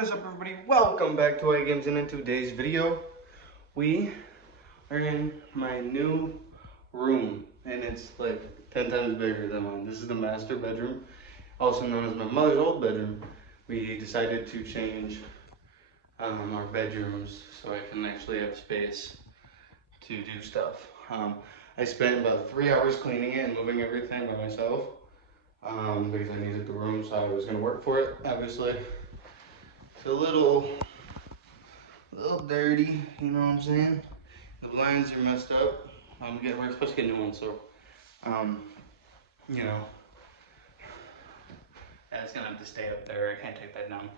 What is up, everybody? Welcome back to I Games, and in today's video we are in my new room, and it's like 10 times bigger than mine. This is the master bedroom, also known as my mother's old bedroom. We decided to change our bedrooms so I can actually have space to do stuff. I spent about 3 hours cleaning it and moving everything by myself because I needed the room, so I was going to work for it, obviously. It's a little dirty, you know what I'm saying? The blinds are messed up. We're supposed to get new ones, so you know, that's gonna have to stay up there. I can't take that down.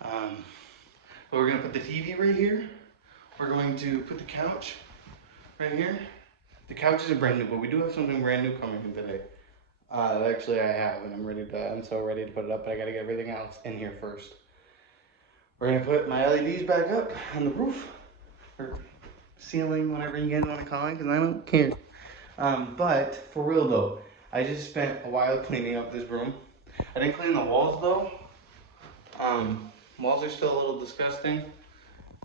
But we're gonna put the TV right here. We're going to put the couch right here. The couch isn't brand new, but we do have something brand new coming in today. Actually, I have, and I'm so ready to put it up. But I gotta get everything else in here first. We're gonna put my LEDs back up on the roof, or ceiling, whatever you guys want to call it, because I don't care. But for real though, I just spent a while cleaning up this room. I didn't clean the walls though. Walls are still a little disgusting,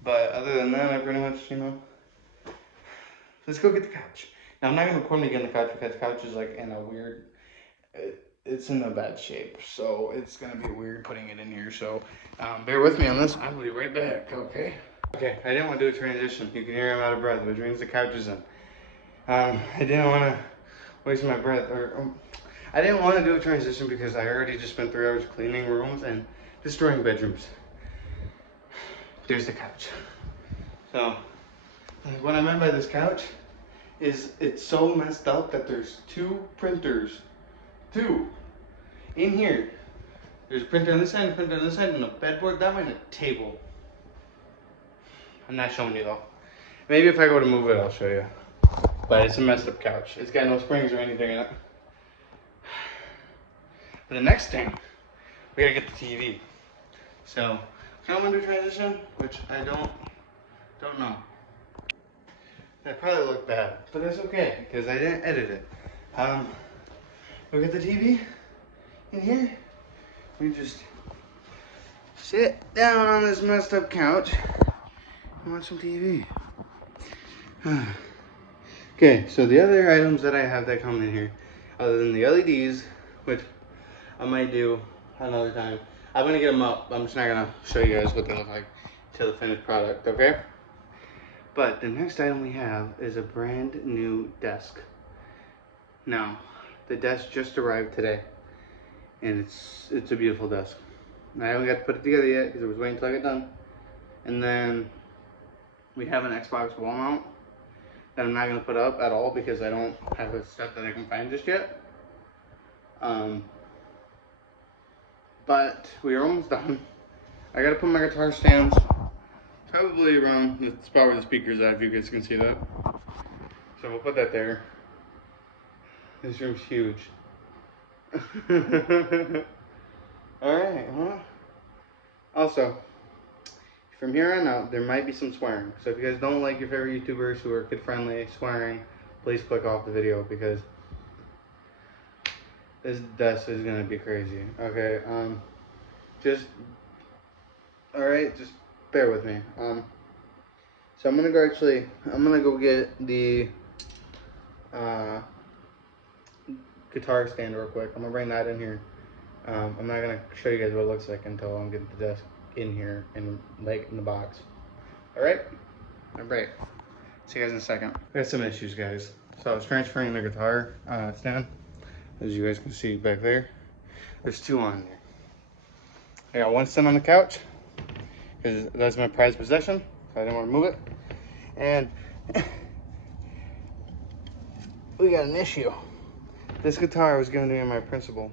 but other than that, I pretty much, you know. Let's go get the couch. Now I'm not gonna record me getting the couch because the couch is like in a weird. It's in a bad shape, so it's gonna be weird putting it in here. So bear with me on this. I'll be right back. Okay, I didn't want to do a transition. You can hear I'm out of breath, which means the couch is in. I didn't want to waste my breath, I didn't want to do a transition because I already just spent 3 hours cleaning rooms and destroying bedrooms. There's the couch. So what I meant by this couch is it's so messed up that there's two printers. Two in here. There's a printer on this side, a printer on this side, and a bedboard that way, and a table. I'm not showing you though. Maybe if I go to move it, I'll show you. But it's a messed up couch. It's got no springs or anything in it. But the next thing, we gotta get the TV. So, I kind of want to do transition, which I don't know. That probably looked bad, but that's okay because I didn't edit it. We'll get the TV in here. We just sit down on this messed up couch and watch some TV. Okay, so the other items that I have that come in here, other than the LEDs, which I might do another time. I'm gonna get them up. I'm just not gonna show you guys what they look like till the finished product, okay? But the next item we have is a brand new desk. Now, the desk just arrived today, and it's a beautiful desk. I haven't got to put it together yet because I was waiting until I get done. And then we have an Xbox wall mount that I'm not gonna put up at all because I don't have the stuff that I can find just yet. But we are almost done. I gotta put my guitar stands probably around the spot where the speaker's at, if you guys can see that. So we'll put that there. This room's huge. Alright, huh? Also, from here on out, there might be some swearing. So if you guys don't like your favorite YouTubers who are kid-friendly swearing, please click off the video because this desk is gonna be crazy. Okay, just bear with me. So I'm gonna go get the guitar stand real quick. I'm gonna bring that in here. I'm not gonna show you guys what it looks like until I'm getting the desk in here and like in the box. All right. See you guys in a second. I got some issues, guys. So I was transferring the guitar stand, as you guys can see back there. There's two on there. I got one sitting on the couch because that's my prized possession, so I didn't want to move it. And we got an issue. This guitar was given to me by my principal,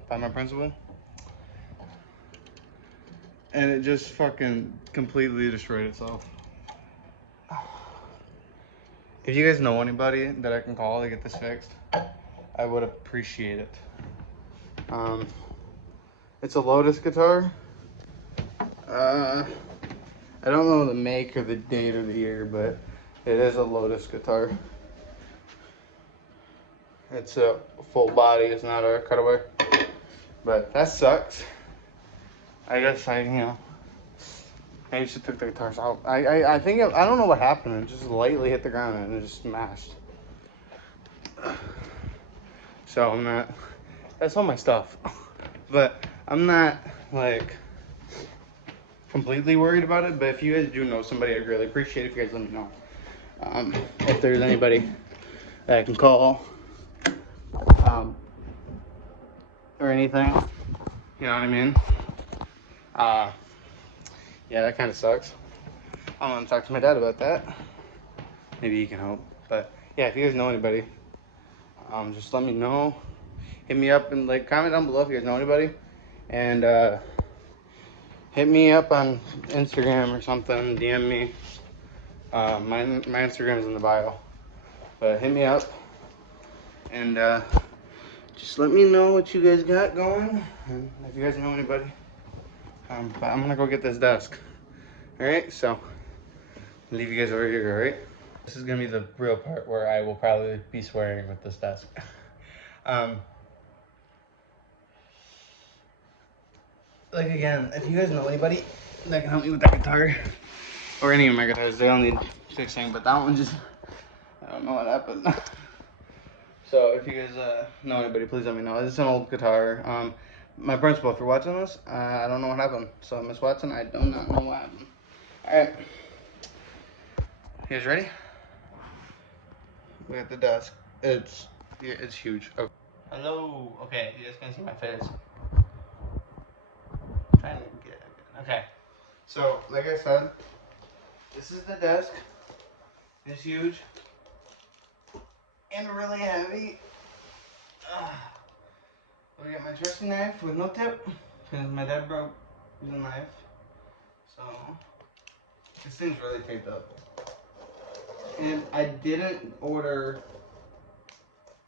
and it just fucking completely destroyed itself. If you guys know anybody that I can call to get this fixed, I would appreciate it. It's a Lotus guitar. I don't know the make or the date or the year, but it is a Lotus guitar. It's a full body, it's not a cutaway. But that sucks. I guess I just took the guitars out. I think I don't know what happened. It just lightly hit the ground and it just smashed. So I'm not. That's all my stuff. But I'm not like completely worried about it. But if you guys do know somebody, I'd really appreciate it if you guys let me know. If there's anybody that I can call, or anything. You know what I mean? Yeah, that kind of sucks. I'm gonna talk to my dad about that. Maybe he can help. But yeah, if you guys know anybody, just let me know. Hit me up and like comment down below if you guys know anybody, and hit me up on Instagram or something. DM me. My Instagram's in the bio. But hit me up and just let me know what you guys got going. And if you guys know anybody, but I'm gonna go get this desk. All right, so I'll leave you guys over here. All right. This is gonna be the real part where I will probably be swearing with this desk. Like again, if you guys know anybody that can help me with that guitar, or any of my guitars, they all need fixing, but that one just, I don't know what happened. So if you guys know anybody, please let me know. It's an old guitar. My principal, if you're watching this, I don't know what happened. So Miss Watson, I do not know what happened. All right, you guys ready? We got the desk. It's huge. Okay. Hello. Okay, you guys can see my face. I'm trying to get it. Okay. So, like I said, this is the desk. It's huge and really heavy. We got my trusty knife with no tip because my dad broke the knife. So this thing's really taped up. And I didn't order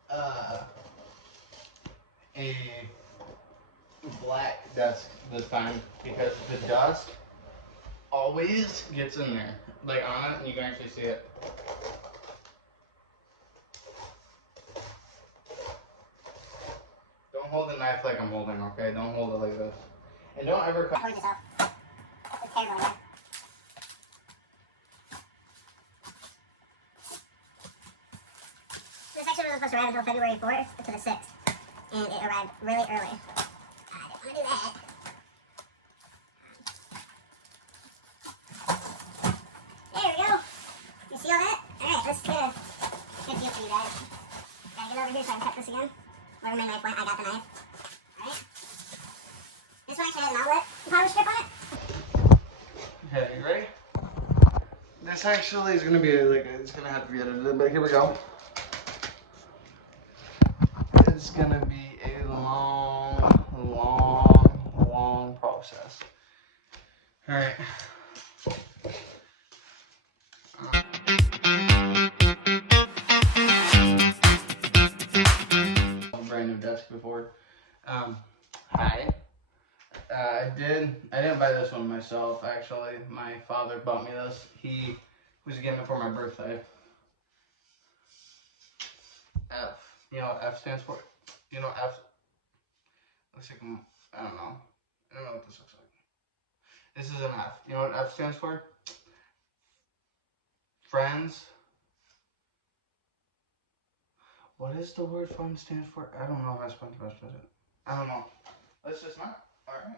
a black desk this time because the dust always gets in there, like on it, and you can actually see it. Don't hold the knife like I'm holding, okay? Don't hold it like this. And don't ever cut yourself. It's terrible, yeah. This actually was supposed to arrive until February 4th to the 6th. And it arrived really early. I didn't want to do that. There we go. You see all that? Alright, let's get a good deal for you guys. Gotta get over here so I can cut this again. Where my knife went, I got the knife. Alright. This one actually has an outlet power strip on it. Okay, you ready? This actually is gonna be like, it's gonna have to be edited, but here we go. It's gonna be a long process. Alright. Brand new desk before. Hi. I didn't buy this one myself, actually. My father bought me this. He was getting it for my birthday. F. You know what F stands for? You know what F? Looks like, I don't know. I don't know what this looks like. This is an F. You know what F stands for? Friends. What is the word fun stands for? I don't know if I spelled the rest of it. I don't know. Let's just not. Alright.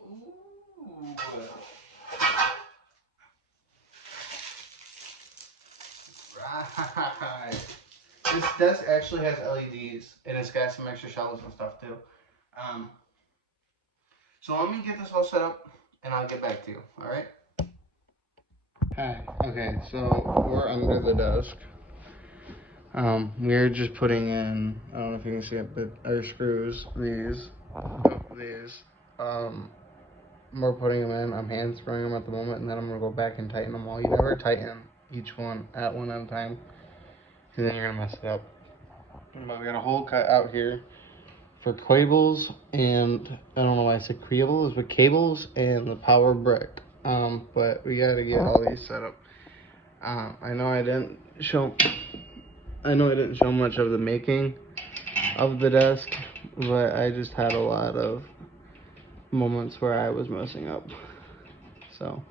Ooh. Right. This desk actually has LEDs and it's got some extra shelves and stuff too. So let me get this all set up and I'll get back to you. Alright? Hi. Okay, so we're under the desk. We're just putting in, I don't know if you can see it, but our screws, these. We're putting them in. I'm hand screwing them at the moment, and then I'm gonna go back and tighten them all. You never tighten each one at a time, because then you're gonna mess it up. But we got a hole cut out here for cables, and I don't know why I said cables, but cables and the power brick. But we gotta get all these set up. I know I didn't show much of the making of the desk, but I just had a lot of moments where I was messing up. So,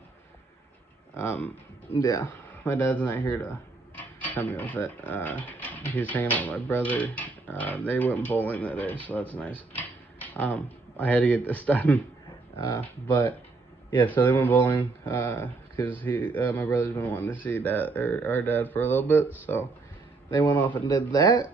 yeah, my dad's not here to help me with it. He's hanging out with my brother. They went bowling that day, so that's nice. I had to get this done, but yeah, so they went bowling because my brother's been wanting to see our dad for a little bit, so they went off and did that.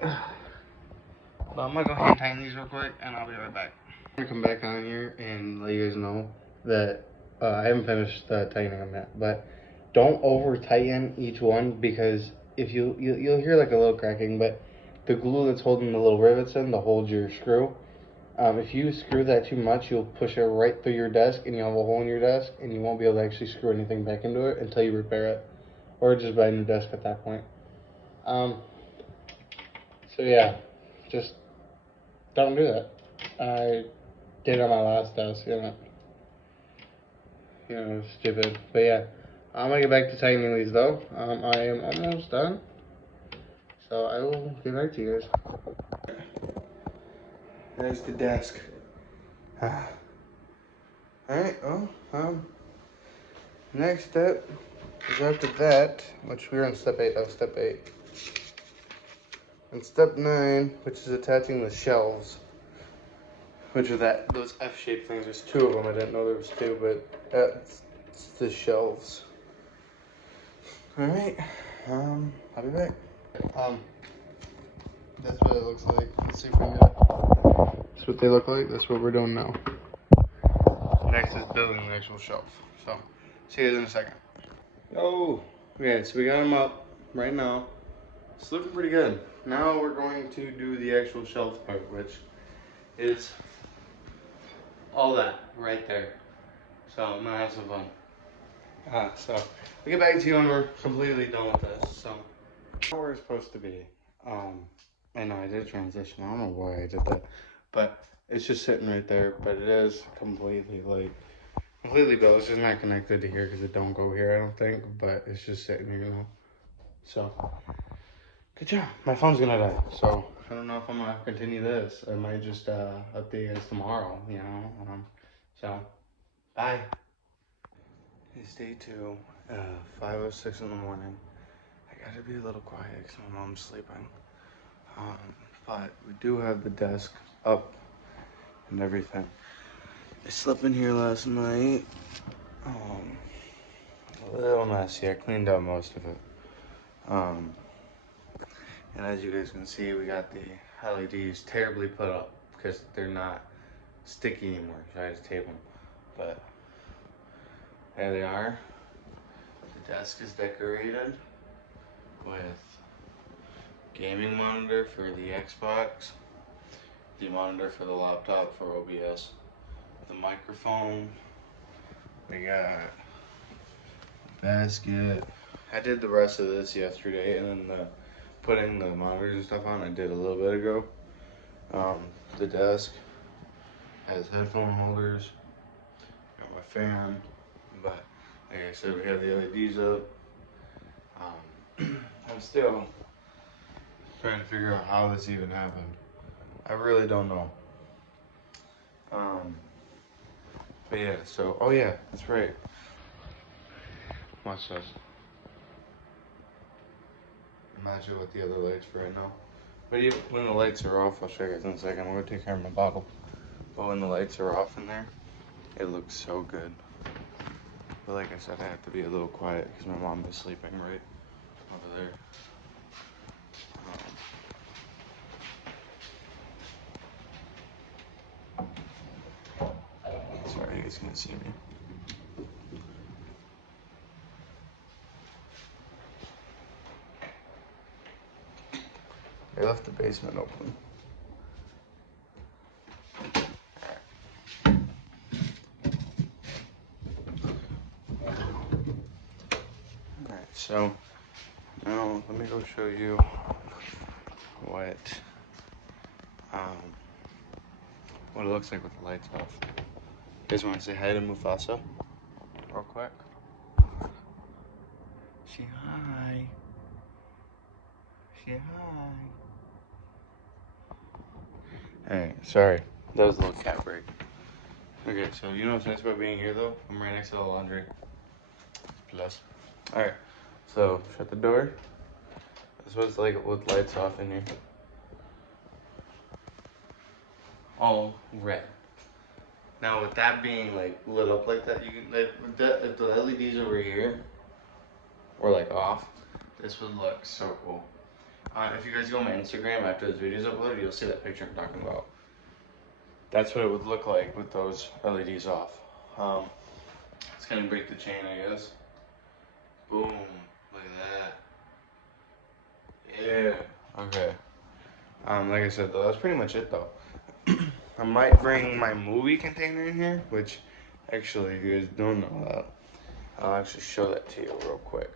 But I'm gonna go ahead and tighten these real quick, and I'll be right back. I'm gonna come back on here and let you guys know that I haven't finished tightening them yet, but don't over tighten each one, because if you'll hear like a little cracking, but the glue that's holding the little rivets in to hold your screw, if you screw that too much, you'll push it right through your desk and you'll have a hole in your desk and you won't be able to actually screw anything back into it until you repair it, or just buy a new desk at that point. So yeah, just don't do that. I did on my last desk, stupid. But yeah, I'm gonna get back to tightening these though. I am almost done, so I will get back to you guys. There's the desk. Alright, well, next step is after that, which we're on step 8, step 8. And step 9, which is attaching the shelves, which are those F-shaped things. There's 2 of them. I didn't know there was 2, but that's the shelves. Alright, I'll be back. That's what it looks like. Let's see if we can get it. That's what they look like. That's what we're doing now. Next is building the actual shelf. So, see you guys in a second. Oh, okay, so we got them up right now. It's looking pretty good. Now we're going to do the actual shelf part, which is all that right there. So I'm gonna have some fun. So we'll get back to you when we're completely done with this. So now we're supposed to be. I know I did transition. I don't know why I did that, but it's just sitting right there. But it is completely built. It's just not connected to here because it don't go here, I don't think. But it's just sitting here now. So good job. My phone's gonna die, so I don't know if I'm gonna continue this. I might just update you guys tomorrow. So bye. It's day 2, 5:06 in the morning. I gotta be a little quiet because my mom's sleeping. But we do have the desk up and everything. I slept in here last night. A little messy. I cleaned up most of it. And as you guys can see, we got the LEDs terribly put up because they're not sticky anymore. So I just tape them. But there they are. The desk is decorated with gaming monitor for the Xbox, the monitor for the laptop for OBS, the microphone. We got basket. I did the rest of this yesterday, and then putting the monitors and stuff on I did a little bit ago. The desk has headphone holders. Got my fan, but like I said, we have the LEDs up. I'm still trying to figure out how this even happened. I really don't know. But yeah, so, oh yeah, that's right. Watch this. I'm not sure what the other lights for right now. But even when the lights are off, I'll show you guys in a second. I'm gonna take care of my bottle. But when the lights are off in there, it looks so good. But like I said, I have to be a little quiet because my mom is sleeping right over there. Sorry, you guys can't see me. I left the basement open. Alright, so now let me go show you what it looks like with the lights off. You guys want to say hi to Mufasa real quick? Say hi. Say hi. Alright, sorry. That was a little cat break. Okay, so you know what's nice about being here though? I'm right next to the laundry. Plus. Alright, so shut the door. That's what it's like with lights off in here. All red. Now with that being like lit up like that, you can like with that, if the LEDs over here were like off, this would look so cool. If you guys go on my Instagram after this video's uploaded, you'll see that picture I'm talking about. That's what it would look like with those LEDs off. It's gonna break the chain, I guess. Boom, look at that. Yeah, okay. Like I said though, that's pretty much it though. I might bring my movie container in here, which actually, if you guys don't know that, I'll actually show that to you real quick.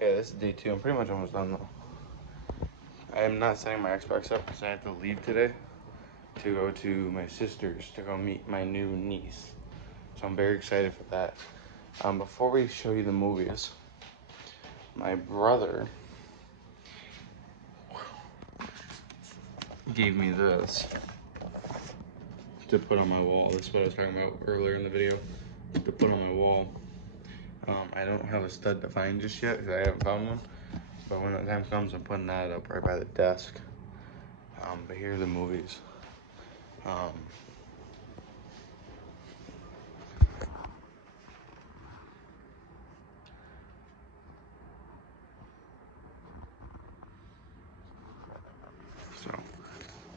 Yeah, this is day 2. I'm pretty much almost done though. I am not setting my Xbox up because I have to leave today to go to my sister's to go meet my new niece. So I'm very excited for that. Before we show you the movies, my brother gave me this to put on my wall. This is what I was talking about earlier in the video, to put on my wall. I don't have a stud to find just yet because I haven't found one. But when that time comes, I'm putting that up right by the desk. But here are the movies. So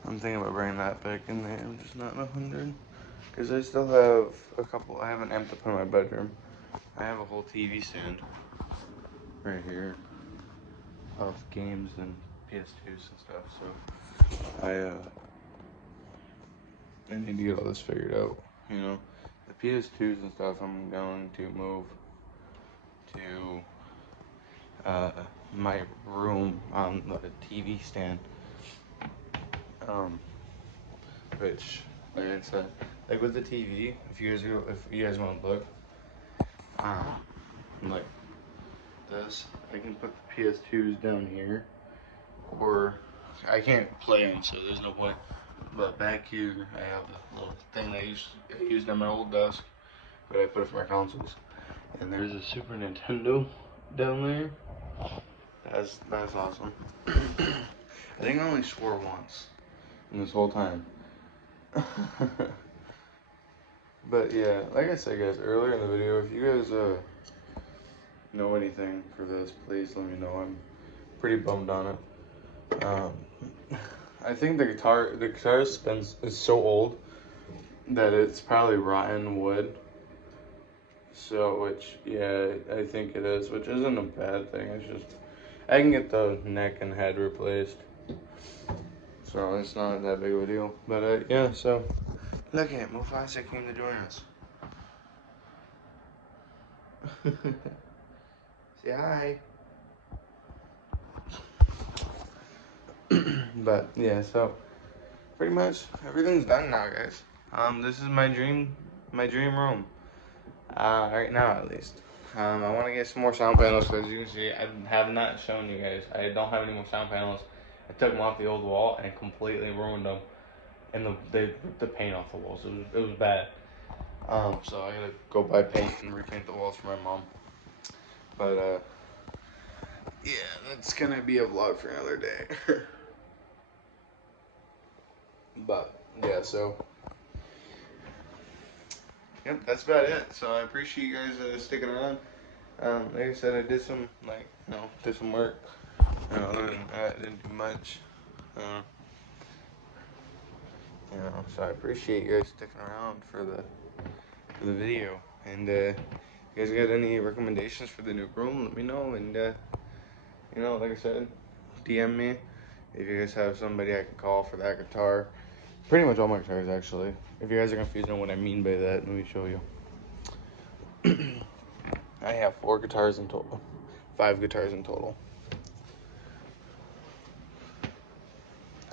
I'm thinking about bringing that back in there. I'm just not 100 because I still have a couple. I have an amp to put in my bedroom. I have a whole TV stand right here of games and PS2s and stuff. So I need to get all this figured out. You know, the PS2s and stuff. I'm going to move to my room on the TV stand. Which, like I said, like with the TV, if you guys want to look, like this, I can put the PS2s down here, or I can't play them, so there's no point. But back here, I have a little thing that I used on my old desk, but I put it for my consoles. And there's a Super Nintendo down there. That's awesome. I think I only swore once in this whole time. But yeah, like I said guys earlier in the video, if you guys know anything for this, please let me know. I'm pretty bummed on it. I think the guitar is so old that it's probably rotten wood. So, which, yeah, I think it is, which isn't a bad thing. It's just, I can get the neck and head replaced. So, it's not that big of a deal. But, yeah, so, look at Mufasa came to join us. Say hi. But, yeah, so, pretty much everything's done now, guys. This is my dream room. Right now, at least. I want to get some more sound panels because as you can see, I have not shown you guys. I don't have any more sound panels. I took them off the old wall and completely ruined them. And they ripped the paint off the walls. It was bad. So I gotta go buy paint and repaint the walls for my mom. But yeah, that's gonna be a vlog for another day. But yeah, so yep, that's about it. So I appreciate you guys sticking around. Like I said, I did some did some work. Other than that, I didn't do much. So I appreciate you guys sticking around for the video. And if you guys got any recommendations for the new room, let me know. And like I said, DM me if you guys have somebody I can call for that guitar. Pretty much all my guitars, actually. If you guys are confused on what I mean by that, let me show you. I have 4 guitars in total. 5 guitars in total.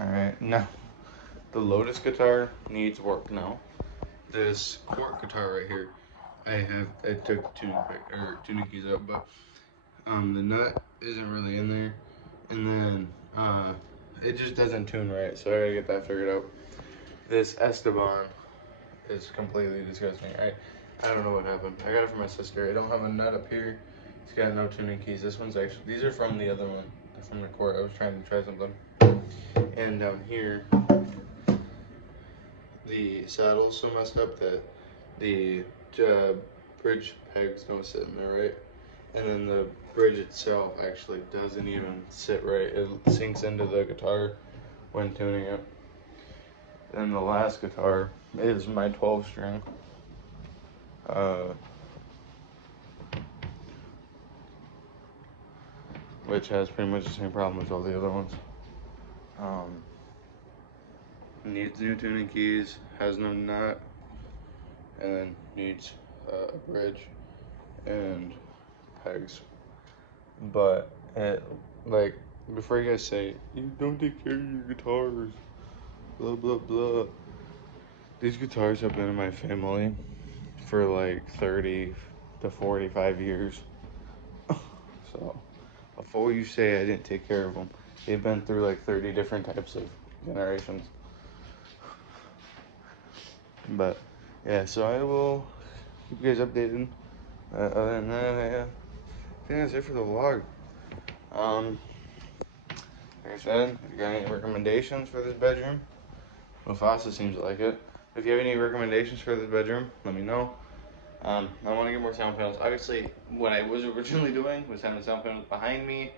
Alright, now, the Lotus guitar needs work now. This Cork guitar right here, I took tuning keys out, but the nut isn't really in there. And then, it just doesn't tune right, so I gotta get that figured out. This Esteban is completely disgusting. I don't know what happened. I got it from my sister. I don't have a nut up here. It's got no tuning keys. This one's actually, these are from the other one. They're from the court. I was trying to try something. And down here, the saddle's so messed up that the bridge pegs don't sit in there right. And then the bridge itself actually doesn't even sit right. It sinks into the guitar when tuning it. And the last guitar is my 12 string. Which has pretty much the same problem as all the other ones. Needs new tuning keys, has no nut, and then needs a bridge and pegs. But like, before you guys say you don't take care of your guitars, blah blah blah. These guitars have been in my family for like 30 to 45 years. So before you say I didn't take care of them, they've been through like 30 different types of generations. But yeah, so I will keep you guys updated. Other than that, yeah, I think that's it for the vlog. Like I said, if you got any recommendations for this bedroom, Mufasa seems to like it. If you have any recommendations for this bedroom, let me know. I want to get more sound panels. Obviously, what I was originally doing was having sound panels behind me,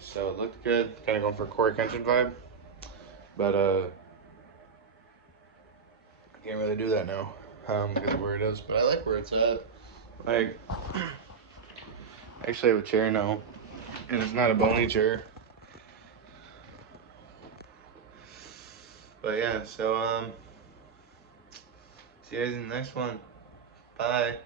so it looked good. Kind of going for a Corey Kenshin vibe, but I can't really do that now because of where it is. But I like where it's at. Like, I actually have a chair now, and it's not a bony chair. But yeah, so see you guys in the next one. Bye.